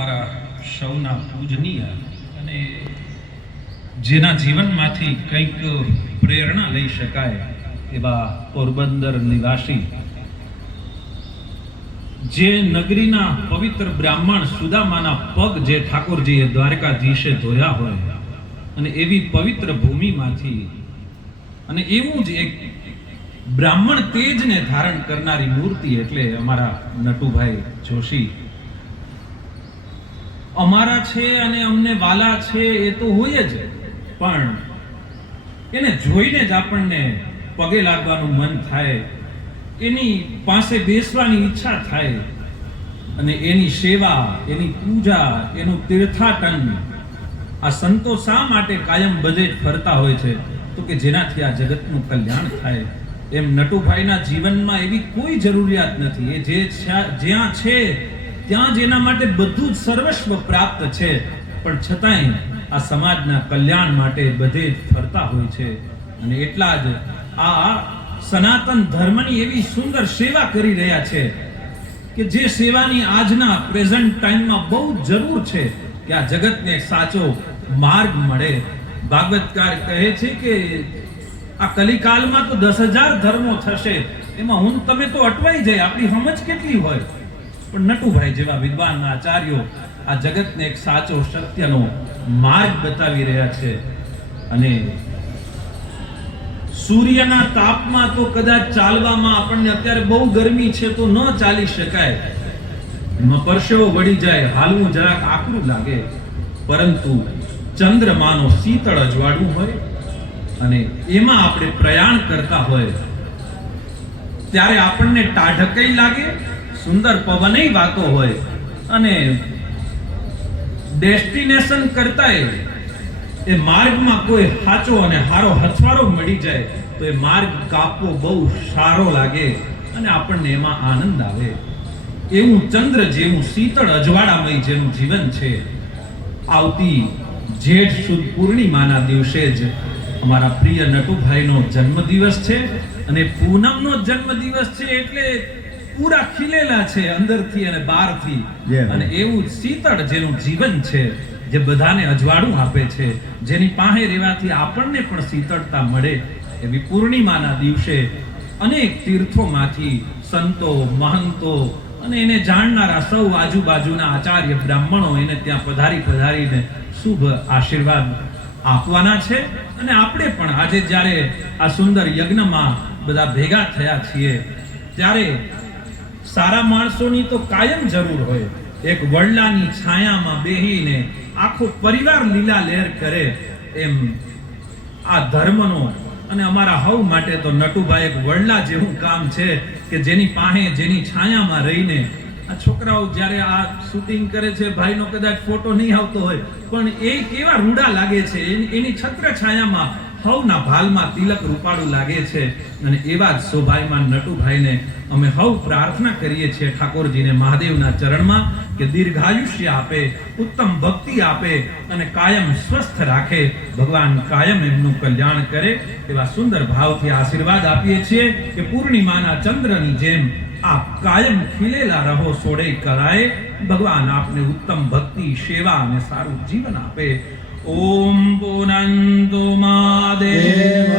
અમારા સૌના પૂજનીય અને જેના જીવનમાંથી કંઈક પ્રેરણા લઈ શકાય એવા પોરબંદર નિવાસી, જે નગરીના પવિત્ર બ્રાહ્મણ સુદામાના પગ જે ઠાકોરજીએ દ્વારકાધીશે ધોયા હોય અને એવી પવિત્ર ભૂમિમાંથી અને એવું જ એક બ્રાહ્મણ તેજને ધારણ કરનારી મૂર્તિ એટલે અમારા નટુભાઈ જોશી અમારા છે અને અમને વાલા છે એ તો હોય જ, પણ એને જોઈને જ આપણને પગે લાગવાનું મન થાય, એની પાસે બેસવાની ઈચ્છા થાય અને એની સેવા, એની પૂજા, એનું તીર્થાટન આ સંતો શા માટે કાયમ બધે ફરતા હોય છે? તો કે જેનાથી આ જગતનું કલ્યાણ થાય. એમ નટુભાઈના જીવનમાં એવી કોઈ જરૂરિયાત નથી. એ જે જ્યાં છે ત્યાં જ એના માટે બધું જ સર્વસ્વ પ્રાપ્ત છે, પણ છતાંય આ સમાજના કલ્યાણ માટે બધે જ ફરતા હોય છે. અને એટલા જ આ સનાતન ધર્મની એવી સુંદર સેવા કરી રહ્યા છે કે જે સેવાની આજના પ્રેઝન્ટ ટાઈમમાં બહુ જરૂર છે કે આ જગતને સાચો માર્ગ મળે. ભાગવતકાર કહે છે કે આ કલિકાલમાં તો 10,000 ધર્મો થશે, એમાં હું તમે તો અટવાઈ જાય, આપણી સમજ કેટલી હોય. પણ નટુભાઈ જેવા વિદ્વાન આચાર્યો આ જગતને એક સાચો સત્યનો માર્ગ બતાવી રહ્યા છે. અને સૂર્યના તાપમાં તો કદાચ ચાલવામાં આપણને અત્યારે બહુ ગરમી છે તો ન ચાલી શકાય, પરસેવો વળી જાય, હાલવું જરાક આકરું લાગે, પરંતુ ચંદ્રમાનો શીતળ અજવાળું હોય અને એમાં આપણે પ્રયાણ કરતા હોય ત્યારે આપણને ટાઢકઈ લાગે, સુંદર પવનય વાતો હોય અને ડેસ્ટિનેશન કરતાય એ માર્ગમાં કોઈ સાચો અને હારો હથવારો મળી જાય તો એ માર્ગ કાપવો બહુ સારો લાગે અને આપણને એમાં આનંદ આવે. એવું ચંદ્ર જેવું શીતળ અજવાળામય જેનું જીવન છે. આવતી જેઠ સુદ પૂર્ણિમાના દિવસે જ અમારા પ્રિય નટુભાઈનો જન્મદિવસ છે અને પૂનમનો જન્મદિવસ છે એટલે પૂરા ખીલેલા છે અંદરથી અને બહારથી. અને એવું શીતળ જેનું જીવન છે, જે બધાને અજવાળું આપે છે, જેની પાસે રહેવાથી આપણને પણ શીતળતા મળે, એવી પૂર્ણિમાના દિવસે અનેક તીર્થોમાંથી સંતો, મહંતો અને એને જાણનારા સૌ આજુબાજુના આચાર્ય બ્રાહ્મણો એને ત્યાં પધારીને શુભ આશીર્વાદ આપવાના છે. અને આપણે પણ આજે જ્યારે આ સુંદર યજ્ઞમાં બધા ભેગા થયા છીએ ત્યારે સારા માણસોની તો કાયમ જરૂર હોય. એક વડલાની છાયામાં બેહીને આખો પરિવાર લીલા લહેર કરે એમ આ ધર્મનો અને અમારા હવ માટે તો નટુભાઈ એક વડલા જેવું કામ છે કે જેની પાસે, જેની છાયામાં રહીને આ છોકરાઓ જ્યારે આ શૂટિંગ કરે છે, ભાઈનો કદાચ ફોટો નહીં આવતો હોય પણ એ કેવા રૂડા લાગે છે, એની છત્ર છાયામાં હવના ભાલમાં તિલક રૂપાળું લાગે છે. અને એવા જ સૌભાઈમાં નટુભાઈને અમે હવ પ્રાર્થના કરીએ છીએ ઠાકોરજીને મહાદેવના ચરણમાં કે દીર્ઘાયુષ્ય આપે, ઉત્તમ ભક્તિ આપે અને કાયમ સ્વસ્થ રાખે. ભગવાન કાયમ એમનું કલ્યાણ કરે એવા સુંદર ભાવથી આશીર્વાદ આપીએ છીએ કે પૂર્ણિમાના ચંદ્રની જેમ આપ કાયમ ખીલેલા રહો, સોડે કરાય. ભગવાન આપને ઉત્તમ ભક્તિ, સેવા અને સારું જીવન આપે. ઓમ પૂનંતુ મહાદેવ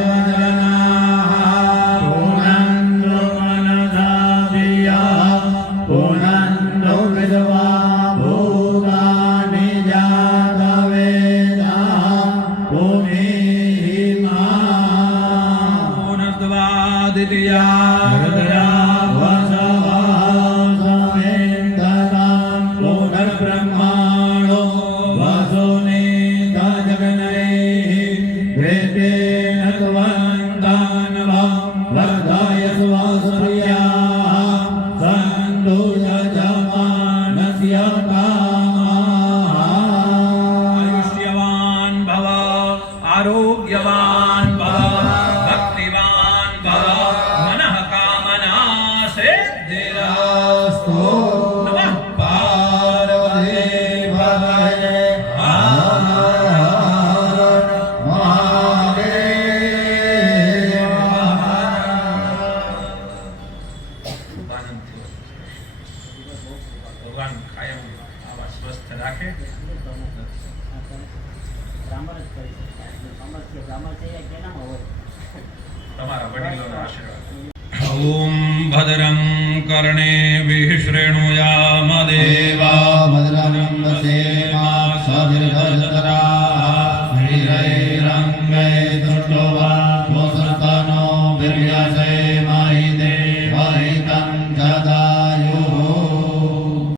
આરોગ્યવાન ભવ, ભક્તિવાન ભવ, મનઃ કામના સિદ્ધિરસ્તુ. નમઃ પાર્વતી પતયે. ભગવાન કાયમ રાખે તમારા વડીલોનો આશીર્વાદ. ઓમ ભદ્રં કર્ણેભિઃ શૃણુયામ દેવા